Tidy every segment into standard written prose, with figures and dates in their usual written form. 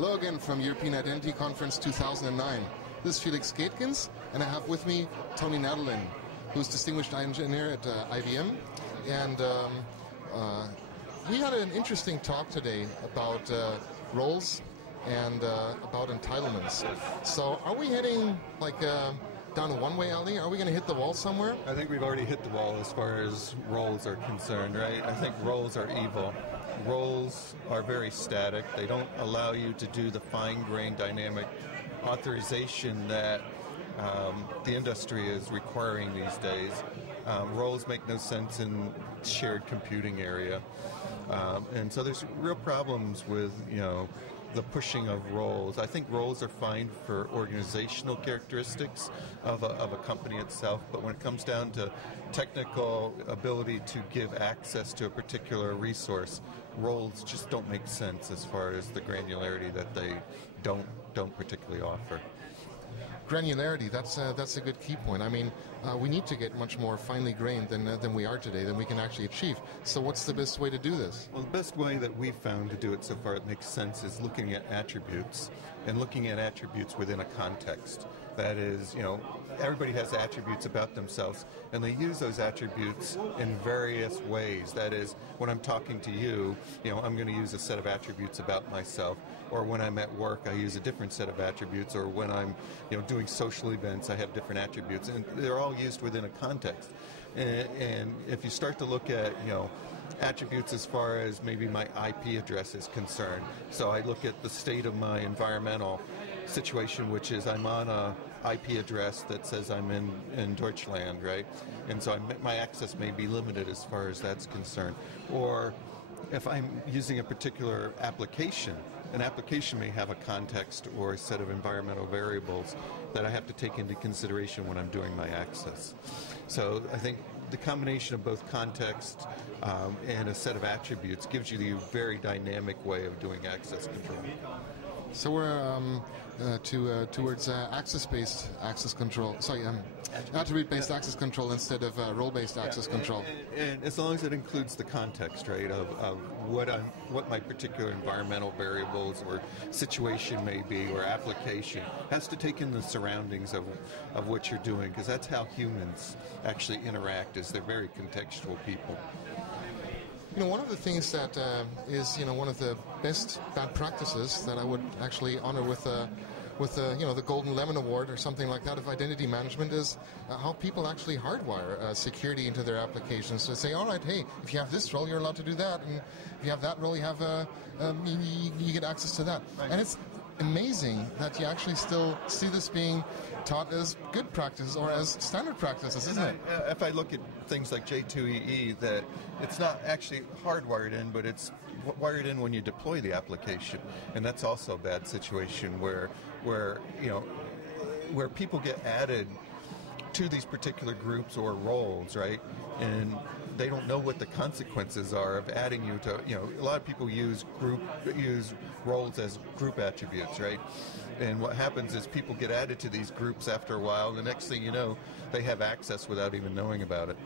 Hello again from European Identity Conference 2009. This is Felix Faehtgens, and I have with me Tony Nadalin, who's Distinguished Engineer at IBM. And we had an interesting talk today about roles and about entitlements. So are we heading down a one-way alley? Are we going to hit the wall somewhere? I think we've already hit the wall as far as roles are concerned, right? I think roles are evil. Roles are very static. They don't allow you to do the fine-grained dynamic authorization that the industry is requiring these days. Roles make no sense in shared computing area. And so there's real problems with, the pushing of roles. I think roles are fine for organizational characteristics of a company itself, but when it comes down to technical ability to give access to a particular resource, roles just don't make sense as far as the granularity that they don't particularly offer. Granularity, that's a good key point. I mean, we need to get much more finely grained than we are today, than we can actually achieve. So what's the best way to do this? Well, the best way that we've found to do it so far it makes sense is looking at attributes, and looking at attributes within a context. That is, everybody has attributes about themselves, and they use those attributes in various ways. That is, when I'm talking to you, I'm going to use a set of attributes about myself, or when I'm at work, I use a different set of attributes, or when I'm, doing social events, I have different attributes, and they're all used within a context. And if you start to look at, attributes as far as maybe my IP address is concerned, so I look at the state of my environmental situation, which is I'm on a IP address that says I'm in Deutschland, right? And so my access may be limited as far as that's concerned. Or if I'm using a particular application, an application may have a context or a set of environmental variables that I have to take into consideration when I'm doing my access. So I think the combination of both context and a set of attributes gives you the very dynamic way of doing access control. So we're towards access-based access control. Sorry, attribute-based access control instead of role-based access control. And as long as it includes the context, right, of what my particular environmental variables or situation may be, or application, has to take in the surroundings of what you're doing, because that's how humans actually interact. Is they're very contextual people. One of the things that is, one of the best bad practices that I would actually honor with the Golden Lemon Award or something like that of identity management is how people actually hardwire security into their applications. So say, all right, hey, if you have this role, you're allowed to do that, and if you have that role, you have you get access to that. Right. And it's amazing that you actually still see this being taught as good practice or as standard practices, isn't it? If I look at things like J2EE, that it's not actually hardwired in, but it's wired in when you deploy the application, and that's also a bad situation where people get added to these particular groups or roles, right? And they don't know what the consequences are of adding you to, a lot of people use roles as group attributes, right? And what happens is people get added to these groups after a while, and the next thing you know, they have access without even knowing about it.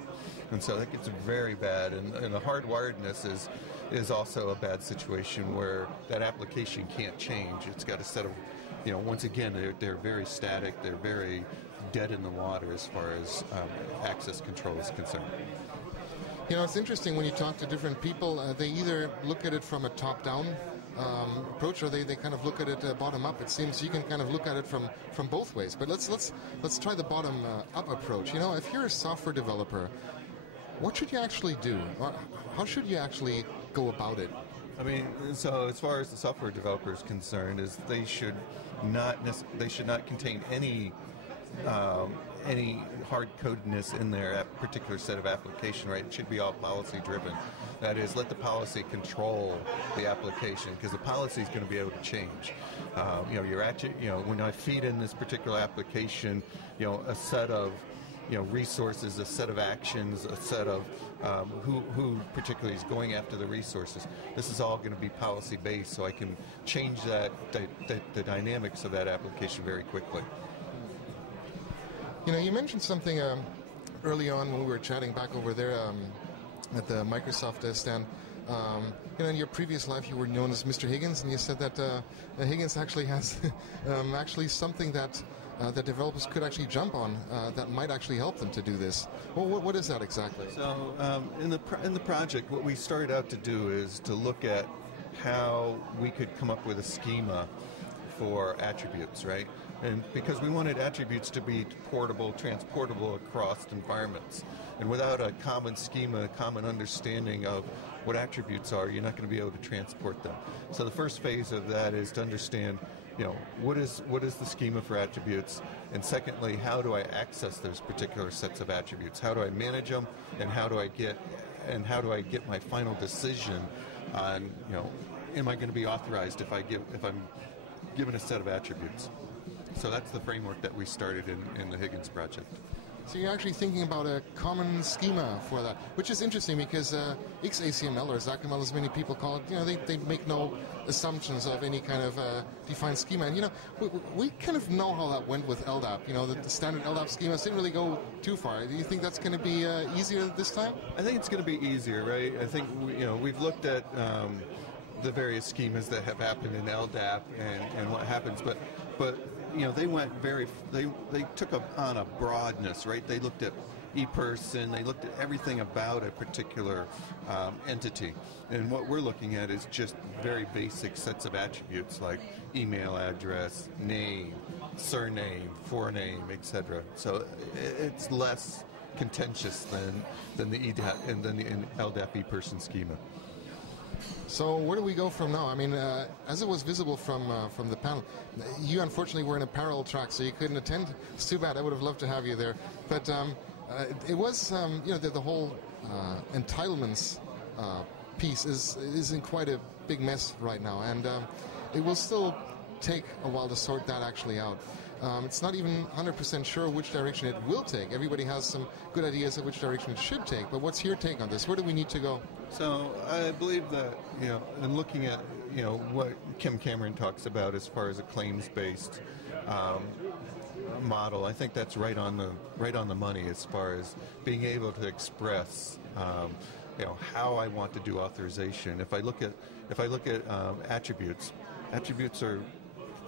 And so that gets very bad, and the hardwiredness is also a bad situation where that application can't change. It's got a set of, once again, they're very static, they're very dead in the water as far as access control is concerned. It's interesting when you talk to different people, they either look at it from a top-down approach, or they kind of look at it bottom-up. It seems you can kind of look at it from both ways. But let's try the bottom-up approach. If you're a software developer, what should you actually do? Or how should you actually go about it? I mean, so as far as the software developer is concerned, is they should not contain any hard-codedness in their particular set of application, right? It should be all policy-driven. That is, let the policy control the application, because the policy is going to be able to change. When I feed in this particular application, a set of resources, a set of actions, a set of who particularly is going after the resources. This is all going to be policy-based, so I can change the dynamics of that application very quickly. You mentioned something early on when we were chatting back over there at the Microsoft stand In your previous life, you were known as Mr. Higgins, and you said that Higgins actually has actually something that that developers could actually jump on that might actually help them to do this. Well, what is that exactly? So in the project, what we started out to do is to look at how we could come up with a schema for attributes, right? And because we wanted attributes to be portable, transportable across environments. And without a common schema, a common understanding of what attributes are, you're not going to be able to transport them. So the first phase of that is to understand, what is the schema for attributes, and secondly, how do I access those particular sets of attributes? How do I manage them, and how do I get my final decision on, am I going to be authorized if I'm given a set of attributes? So that's the framework that we started in the Higgins project. So you're actually thinking about a common schema for that, which is interesting because XACML, or XACML as many people call it, they make no assumptions of any kind of defined schema. And we kind of know how that went with LDAP. The standard LDAP schemas didn't really go too far. Do you think that's going to be easier this time? I think it's going to be easier, right? I think we've looked at the various schemas that have happened in LDAP and what happens, but they went they took on a broadness, right? They looked at ePerson, they looked at everything about a particular entity. And what we're looking at is just very basic sets of attributes like email address, name, surname, forename, etc. So it's less contentious than the EDAP and then the LDAP ePerson schema. So where do we go from now? I mean, as it was visible from the panel, you unfortunately were in a parallel track, so you couldn't attend. It's too bad. I would have loved to have you there. But it was, the whole entitlements piece is in quite a big mess right now, and it will still take a while to sort that actually out. It's not even 100% sure which direction it will take. Everybody has some good ideas of which direction it should take, but what's your take on this? Where do we need to go? So I believe that, in looking at, what Kim Cameron talks about as far as a claims-based model, I think that's right on the money as far as being able to express, how I want to do authorization. If I look at attributes are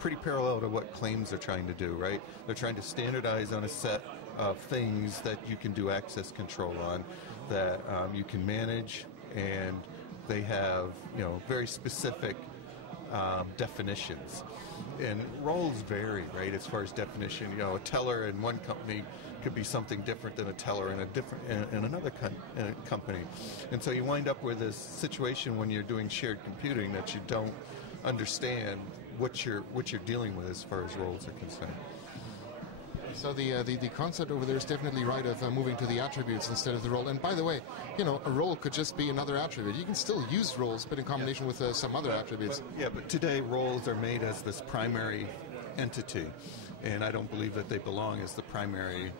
pretty parallel to what claims are trying to do, right? They're trying to standardize on a set of things that you can do access control on, that you can manage, and they have very specific definitions. And roles vary, right, as far as definition. A teller in one company could be something different than a teller in another company. And so you wind up with this situation when you're doing shared computing that you don't understand what you're dealing with as far as roles are concerned. So the concept over there is definitely right of moving to the attributes instead of the role. And by the way, a role could just be another attribute. You can still use roles, but in combination with some other attributes. But today roles are made as this primary entity, and I don't believe that they belong as the primary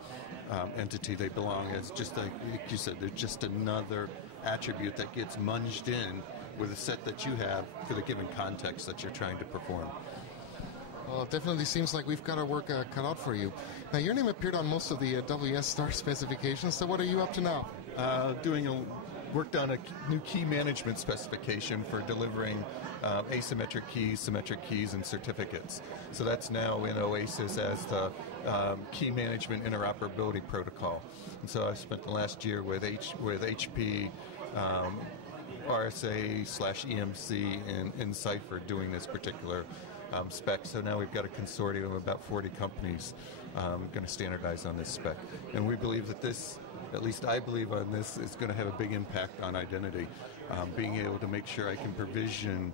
entity. They belong as, just like you said, they're just another attribute that gets munged in with a set that you have for the given context that you're trying to perform. Well, it definitely seems like we've got our work cut out for you. Now, your name appeared on most of the WS Star specifications, so what are you up to now? Worked on a new key management specification for delivering asymmetric keys, symmetric keys, and certificates. So that's now in OASIS as the key management interoperability protocol. And so I spent the last year with HP, RSA/EMC, and Encipher doing this particular spec. So now we've got a consortium of about 40 companies going to standardize on this spec. And we believe that this, at least I believe on this, is going to have a big impact on identity. Being able to make sure I can provision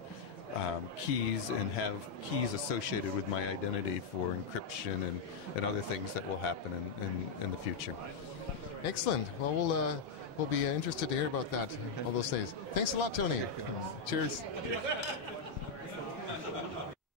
keys and have keys associated with my identity for encryption and other things that will happen in the future. Excellent. Well, we'll be interested to hear about that, all those things. Thanks a lot, Tony. Cheers.